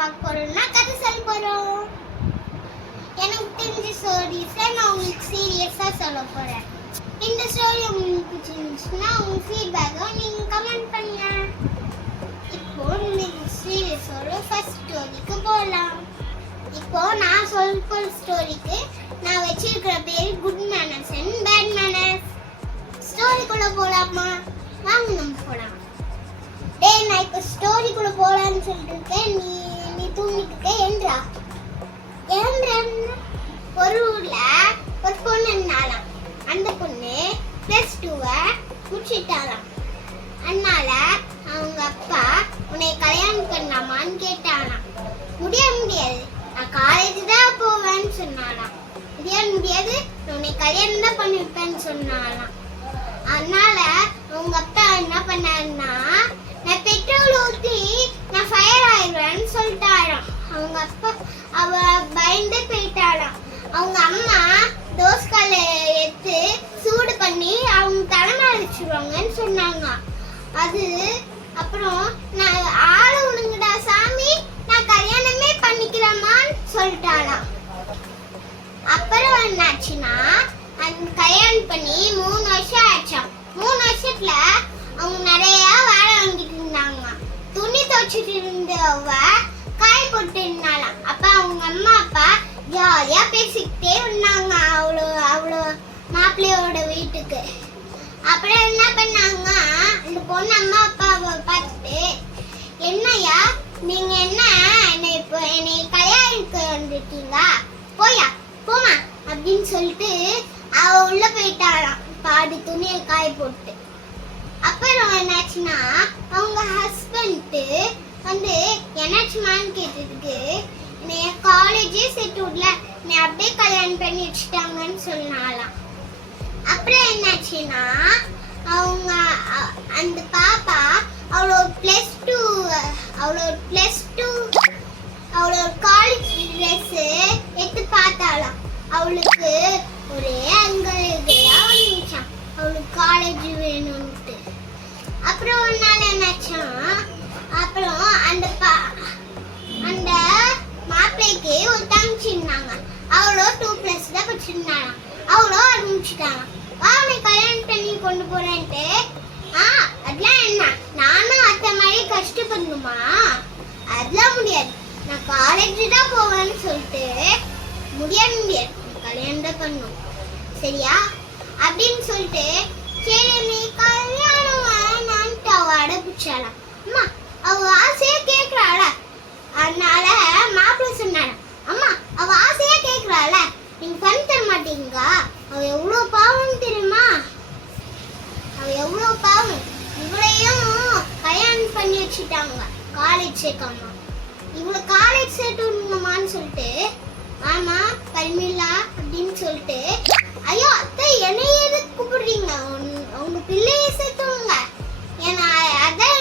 பார்க்க போறோம்னா கதை சொல்ல போறோம். எனக்கு தெரிஞ்ச ஸ்டோரிஸை நான் உங்களுக்கு சீரியஸா சொல்ல போறேன். இந்த ஸ்டோரி உங்களுக்கு பிடிச்சிருந்துச்சுன்னா உங்க ஃபீட்பேக்கை நீங்க கமெண்ட் பண்ணுங்க. இப்போ இந்த சீரியஸோட ஃபர்ஸ்ட் ஸ்டோரிக்கு போகலாம். இப்போ நான் சொல்ல போற ஸ்டோரிக்கு நான் வச்சிருக்கிற பேர் good manners and bad manners. ஸ்டோரிக்குள்ள போலாமா? வாங்க நம்ம போலாம். டேய், நான் இப்போ ஸ்டோரிக்குள்ள போலான்னு சொல்லிட்டு இருக்கேன். நீ தூங்கிட்டு ஏன்றா. ஒரு ஊர்ல ஒரு பொண்ணு இருந்தாலாம். அந்த பொண்ணு +2 முடிச்சிட்டாலாம். அதனால அவங்க அப்பா உன்னை கல்யாணம் பண்ணலாமான்னு கேட்டாலாம். முடியாது, நான் காலேஜ் தான் போவேன்னு சொன்னாலாம். முடியாது, உன்னை கல்யாணம் தான் பண்ணிருப்பேன்னு சொன்னாலாம். அதனால அவங்க அப்பா என்ன பண்ணாருன்னா, நான் பெட்ரோல் ஊத்தி நான் ஃபயர் ஆயிடுவேன்னு சொல்லிட்டாராம். அவங்க அப்பா அவ பயந்து போயிட்டாராம். அவங்க அம்மா தோசைக்கல்ல எடுத்து சூடு பண்ணி அவங்க தலைமையில வச்சிருவாங்கன்னு சொன்னாங்க. அது அப்புறம் நான் ஆள உணுங்கடா சாமி, நான் கல்யாணமே பண்ணிக்கிறேமான்னு சொல்லிட்டாராம். அப்புறம் என்னாச்சுன்னா, அந்த கல்யாணம் பண்ணி 3 வருஷம் ஆச்சாம். 3 வருஷத்துல அவங்க நிறைய வேலை வாங்கிட்டு இருந்தாங்க. துணி துவைச்சிட்டு இருந்தவ காய போட்டு இருந்தாலாம். அப்ப அவங்க அம்மா அப்பா ஜாலியா பேசிக்கிட்டே இருந்தாங்க அவ்வளோ மாப்பிள்ளையோட வீட்டுக்கு. அப்புறம் என்ன பண்ணாங்க, அந்த பொண்ணு அம்மா அப்பாவை பார்த்துட்டு, என்னையா நீங்க என்ன என்னை கல்யாணிக்க வந்துட்டீங்க, போமா அப்படின்னு சொல்லிட்டு அவ உள்ள போயிட்டாராம் பாதி துணியை காய போட்டு. அப்புறம் என்னாச்சுன்னா, அவங்க ஹஸ்பண்ட் வந்து என்னாச்சுமான்னு கேட்டதுக்கு, என்னைய காலேஜே சேர்த்து விடல, என்னை அப்படியே கல்யாணம் பண்ணி வச்சுட்டாங்கன்னு சொன்னாலாம். அப்புறம் என்னாச்சுன்னா, அவங்க அந்த பாப்பா அவளோட காலேஜ் ட்ரெஸ் எடுத்து பார்த்தாலாம். அவளுக்கு ஒரே அங்கலையா வந்துச்சான் அவளுக்கு காலேஜ் வேணும்ட்டு. அப்புறம் ஒரு நாள் என்னாச்சான், அப்புறம் அந்த மாப்பிள்ளைக்கு ஒரு தங்கச்சி இருந்தாங்க. அவளோ 2+ தான் படிச்சிருந்தாங்க. அவளோ ஆரம்பிச்சுட்டாங்க, அவனை கல்யாணம் பண்ணி கொண்டு போறேன்ட்டு. அதெல்லாம் என்ன, நானும் அத்த மாதிரி கஷ்டப்படணுமா? அதெல்லாம் முடியாது, நான் காலேஜ் தான் போவேன்னு சொல்லிட்டு, முடியாது, கல்யாணம் தான் பண்ணணும் சரியா அப்படின்னு சொல்லிட்டு, சரி நீ கல்யாணம் வேணான்ட்டு அவ அடப்பிச்சாலாம். அம்மா அவ ஆசையா கேட்கறாள, அதனால மாப்பிள்ளை சொன்னால, அம்மா அவ ஆசையா கேட்கறாள, நீங்க பண்ணி தர மாட்டீங்க. அவ எவ்வளவு பாவம் தெரியுமா? அவ எவ்வளவு பாவம். இவளையும் கல்யாணம் பண்ணி வச்சுட்டாங்க காலேஜ் சேர்க்காம. இவ்வளவு காலேஜ் சேர்த்து விடணுமான்னு சொல்லிட்டு, ஆமா பர்மிளா அப்படின்னு சொல்லிட்டு, ஐயோ அத்தை என்னைய எதுக்கு கூப்பிடுறீங்க, உங்க பிள்ளைய சேர்த்துவங்க, ஏன்னா அதான்